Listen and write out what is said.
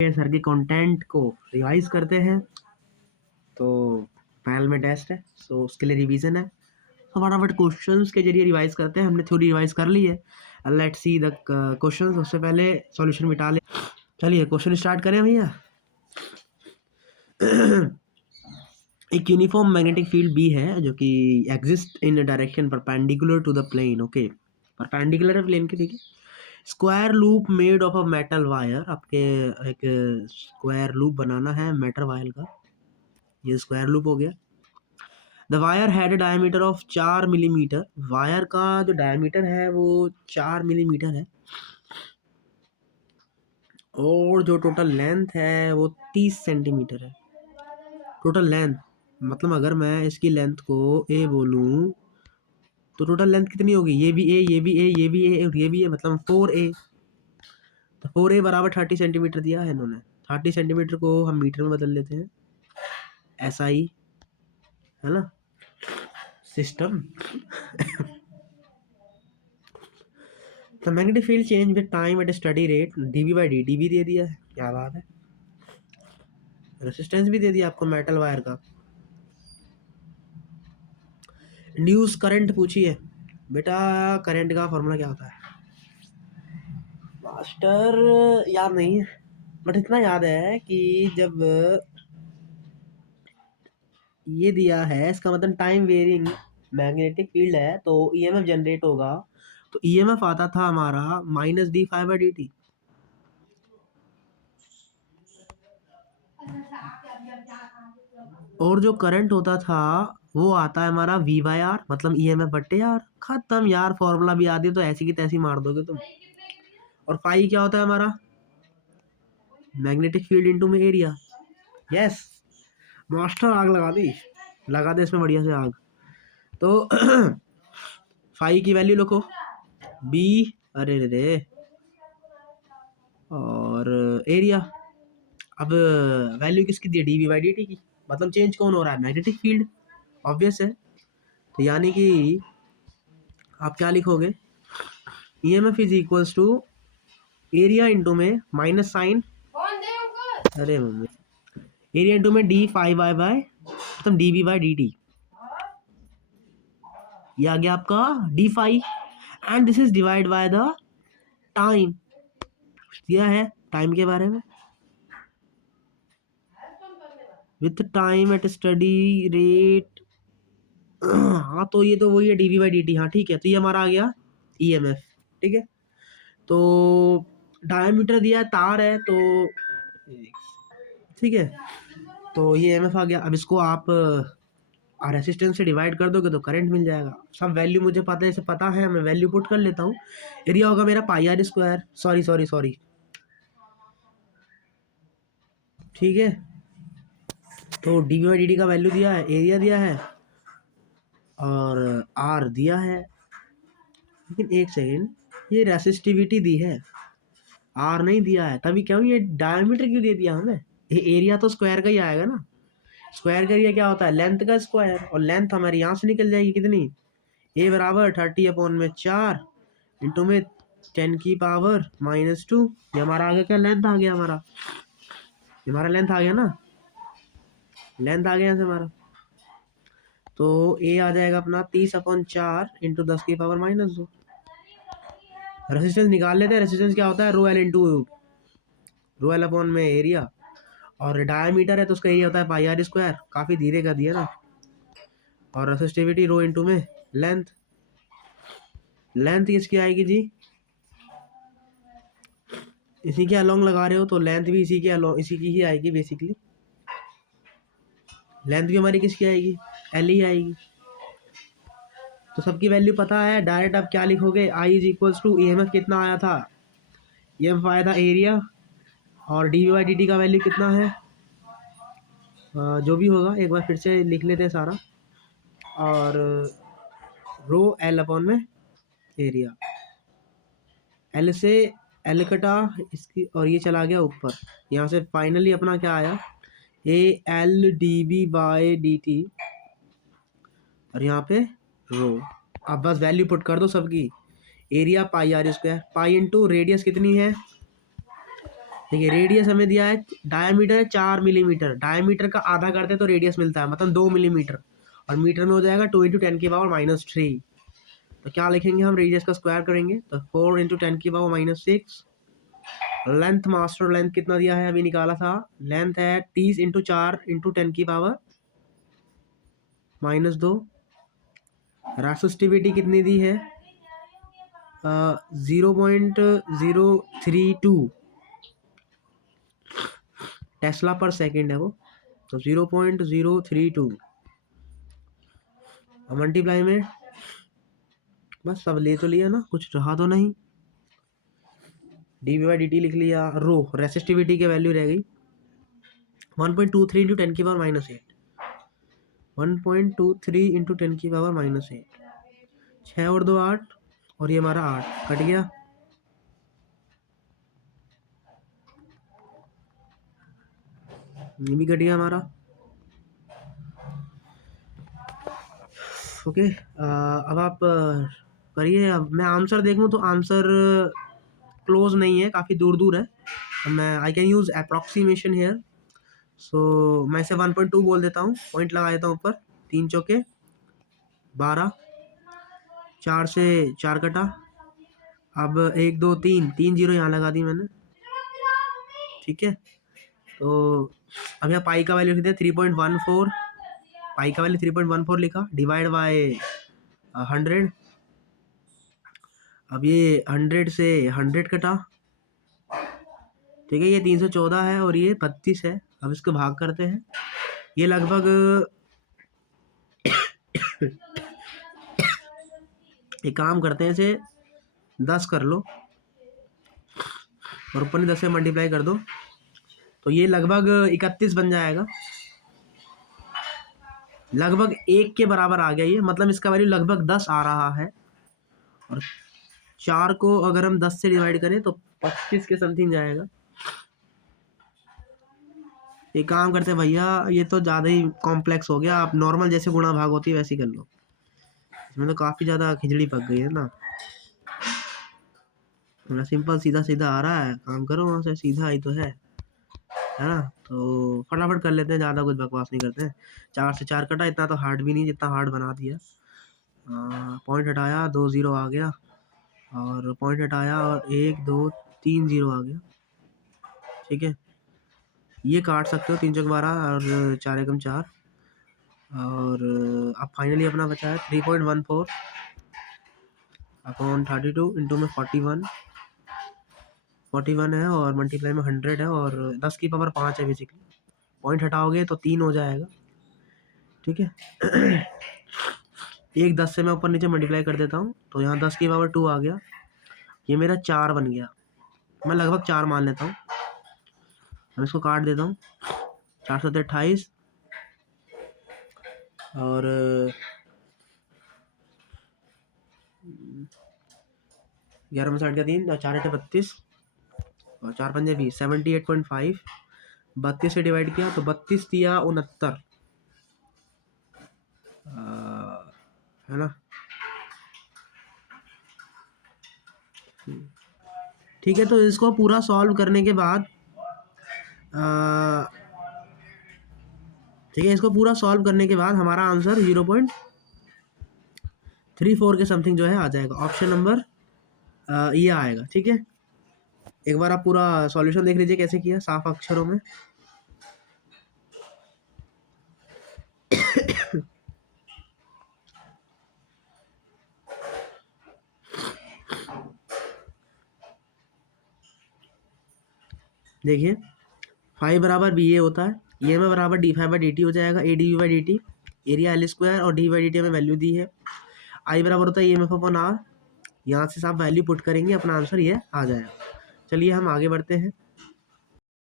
Sir के content को revise करते हैं। तो पैनल में टेस्ट है, सो उसके लिए रिवीजन है। फटाफट क्वेश्चंस के जरिए रिवाइज करते हैं। हमने थ्योरी रिवाइज कर ली है। Let's see the questions. उससे पहले सॉल्यूशन मिटा ले। चलिए क्वेश्चन स्टार्ट करें भैया। एक यूनिफॉर्म मैग्नेटिक फील्ड बी है जो कि exist in direction perpendicular to the plane. Okay, perpendicular है प्लेन के, ठीक है। Square loop made of a metal wire. आपके एक स्क्वायर लूप बनाना है मेटल वायर का। ये स्क्वायर लूप हो गया। The wire had a diameter of 4 millimetre. Wire का जो डायमीटर है वो 4 मिलीमीटर है और जो टोटल लेंथ है वो 30 सेंटीमीटर है। टोटल लेंथ मतलब अगर मैं इसकी लेंथ को ए बोलूं तो टोटल लेंथ कितनी होगी? ये भी ए, ये भी ए, ये भी ए और ये भी ए, मतलब 4a। तो 4a बराबर 30 सेंटीमीटर दिया है इन्होंने। 30 सेंटीमीटर को हम मीटर में बदल लेते हैं, SI है ना सिस्टम। तो magnetic field change with time at steady rate dv/dt भी दे दिया है। क्या बात है। रेसिस्टेंस भी दे दिया आपको मेटल वायर का। इंड्यूस करंट पूछी है बेटा। करंट का फॉर्मूला क्या होता है मास्टर? याद नहीं है, बट इतना याद है कि जब ये दिया है इसका मतलब टाइम वेरिंग मैग्नेटिक फील्ड है तो ईएमएफ जनरेट होगा। तो ईएमएफ आता था हमारा -d∅dt। और जो करंट होता था वो आता है हमारा V/R, मतलब EMF/R। खत्म यार, फॉर्मूला भी आती है तो ऐसी की तैसी मार दोगे तुम। और फाई क्या होता है हमारा? मैग्नेटिक फील्ड इनटू में एरिया। यस मास्टर, आग लगा दे इसमें बढ़िया से आग। तो फाई की वैल्यू लिखो B, अरे रे, और एरिया। अब वैल्यू किसकी दी है? dv/dt की। मतलब चेंज कौन हो रहा है? मैग्नेटिक फील्ड, ऑब्वियस है। तो यानी कि आप क्या लिखोगे? EMF is equals to area into में माइनस साइन, अरे मम्मी, एरिया इंटू में d∅ मतलब dv/dt। ये आ गया आपका d∅, and this is divide by the time. दिया है टाइम के बारे में, with time at steady rate. हाँ तो ये तो वही है dv/dt। हाँ ठीक है, तो ये हमारा आ गया EMF। ठीक है, तो डायमीटर दिया है, तार है, तो ठीक है, तो ये EMF आ गया। अब इसको आप रेसिस्टेंस से डिवाइड कर दोगे तो करंट मिल जाएगा। सब वैल्यू मुझे पता है, इसे पता है, मैं वैल्यू पुट कर लेता हूँ। एरिया होगा मेरा πr²। सॉरी, ठीक है। तो dv/dt का वैल्यू दिया है, एरिया दिया है और R दिया है। लेकिन एक सेकेंड, ये रेसिस्टिविटी दी है, R नहीं दिया है। तभी क्यों ये डायमीटर क्यों दे दिया हमें? ये एरिया तो स्क्वायर का ही आएगा ना। स्क्वायर का एरिया क्या होता है? लेंथ का स्क्वायर। और लेंथ हमारी यहाँ से निकल जाएगी कितनी? A बराबर 30/4 इंटू में 10⁻⁻²। ये हमारा आ गया, क्या लेंथ आ गया हमारा? हमारा लेंथ आ गया ना, लेंथ आ गया यहाँ से हमारा। तो A आ जाएगा अपना 30/4 इंटू 10⁻²। रेसिस्टेंस निकाल लेते हैं। रेसिस्टेंस क्या होता है? रो एल अपॉन में एरिया, और डायमीटर है तो उसका एरिया होता है πr²। काफी धीरे का दिया ना। और रेसिस्टिविटी रो इंटू में लेंथ। लेंथ किसकी आएगी जी? इसी के अलोंग लगा रहे हो तो लेंथ भी इसी के अलोंग, इसी की ही आएगी बेसिकली। लेंथ भी हमारी किसकी आएगी? L ही आएगी। तो सबकी वैल्यू पता है। डायरेक्ट आप क्या लिखोगे? I is equals to EMF कितना आया था? EMF आया था एरिया, और dv/dt का वैल्यू कितना है? जो भी होगा एक बार फिर से लिख लेते हैं सारा। और रो L अपॉन में एरिया। L से L कटा इसकी और ये चला गया ऊपर। यहाँ से फाइनली अपना क्या आया? AL/dv/dt, और यहाँ पे रो। अब बस वैल्यू पुट कर दो सबकी। Area πr², pi into radius कितनी है? देखिए रेडियस हमें दिया है, डायमीटर है 4 मिलीमीटर, डायमीटर का आधा करते तो रेडियस मिलता है मतलब 2 मिलीमीटर, और मीटर में हो जाएगा 2 इंटू 10 की पावर -3। तो क्या लिखेंगे हम, रेडियस का स्क्वायर करेंगे तो 4 इंटू 10 की पावर -6। लेंथ, मास्टर लेंथ कितना दिया है अभी निकाला था, लेंथ है 30 इंटू 4 इंटू 10 की पावर -2। रेसिस्टिविटी कितनी दी है, 0.032 टेस्ला पर सेकेंड है वो, तो 0.032 मल्टीप्लाई में, बस सब ले तो लिया ना, कुछ रहा तो नहीं, डी बाई डी टी लिख लिया। रो रेसिस्टिविटी की वैल्यू रह गई 1.23 इंटू 10 की पावर -8, 1.23 इंटू 10 की पावर -8, 6 और 2 8, और ये हमारा 8 कट गया। ये भी कट गया हमारा। ओके, अब आप करिए। अब मैं आंसर देखूँ तो आंसर क्लोज नहीं है, काफ़ी दूर दूर है। मैं I can use approximation here, so मैं इसे 1.2 बोल देता हूँ, पॉइंट लगा देता हूँ ऊपर। 3 चौके 12, 4 से 4 कटा, अब 1 2 3 3 जीरो यहाँ लगा दी मैंने, ठीक है। तो अब यहाँ पाई का वैल्यू लिखते हैं 3.14, पाई का वैल्यू 3.14 लिखा, डिवाइड बाय 100। अब ये 100 से 100 कटा, ठीक है, ये 314 है और ये 32 है। अब इसको भाग करते हैं, ये लगभग एक काम करते हैं, इसे 10 कर लो और ऊपर 10 से मल्टीप्लाई कर दो, तो ये लगभग 31 बन जाएगा, लगभग 1 के बराबर आ गया ये, मतलब इसका वैल्यू लगभग 10 आ रहा है। और 4 को अगर हम 10 से डिवाइड करें तो 25 के समथिंग जाएगा। एक काम करते हैं भैया, ये तो ज़्यादा ही कॉम्प्लेक्स हो गया, आप नॉर्मल जैसे गुणा भाग होती है वैसी कर लो, इसमें तो काफ़ी ज़्यादा खिचड़ी पक गई है ना। थोड़ा सिंपल सीधा सीधा आ रहा है, काम करो वहाँ से, सीधा ही तो है ना। तो फटाफट कर लेते हैं, ज़्यादा कुछ बकवास नहीं करते हैं। 4 से 4 कटा, इतना तो हार्ड भी नहीं जितना हार्ड बना दिया। पॉइंट हटाया 2 0 आ गया, और पॉइंट हटाया और 1 2 3 0 आ गया, ठीक है। ये काट सकते हो, 3 चौक 12 और 4 एकम 4, और अब फाइनली अपना बचा है 3.14 अपॉन 32 इंटू में 41 है, और मल्टीप्लाई में 100 है, और 10 की पावर 5 है बेसिकली। पॉइंट हटाओगे तो 3 हो जाएगा, ठीक है। एक 10 से मैं ऊपर नीचे मल्टीप्लाई कर देता हूँ, तो यहाँ 10 की पावर 2 आ गया, ये मेरा 4 बन गया, मैं लगभग 4 मान लेता हूँ। मैं इसको काट देता हूँ, 4 7 28, और 11 में 3 और 4 8 32, और 4 5 20, 78.5, 32 से डिवाइड किया तो 32 दिया 69, है ना, ठीक है। तो इसको पूरा सॉल्व करने के बाद ठीक है, इसको पूरा सॉल्व करने के बाद हमारा आंसर 0.34 के समथिंग जो है आ जाएगा, ऑप्शन नंबर ये आएगा, ठीक है। एक बार आप पूरा सॉल्यूशन देख लीजिए कैसे किया, साफ अक्षरों में। देखिए 5 बराबर बी ए होता है, ये में बराबर d5 बाई dt हो जाएगा, A D by D T, area L square, और डी बाई डी टी हमें वैल्यू दी है, आई बराबर होता है EMF अपॉन आर। यहाँ से आप वैल्यू पुट करेंगे, अपना आंसर ये आ जाएगा। चलिए हम आगे बढ़ते हैं।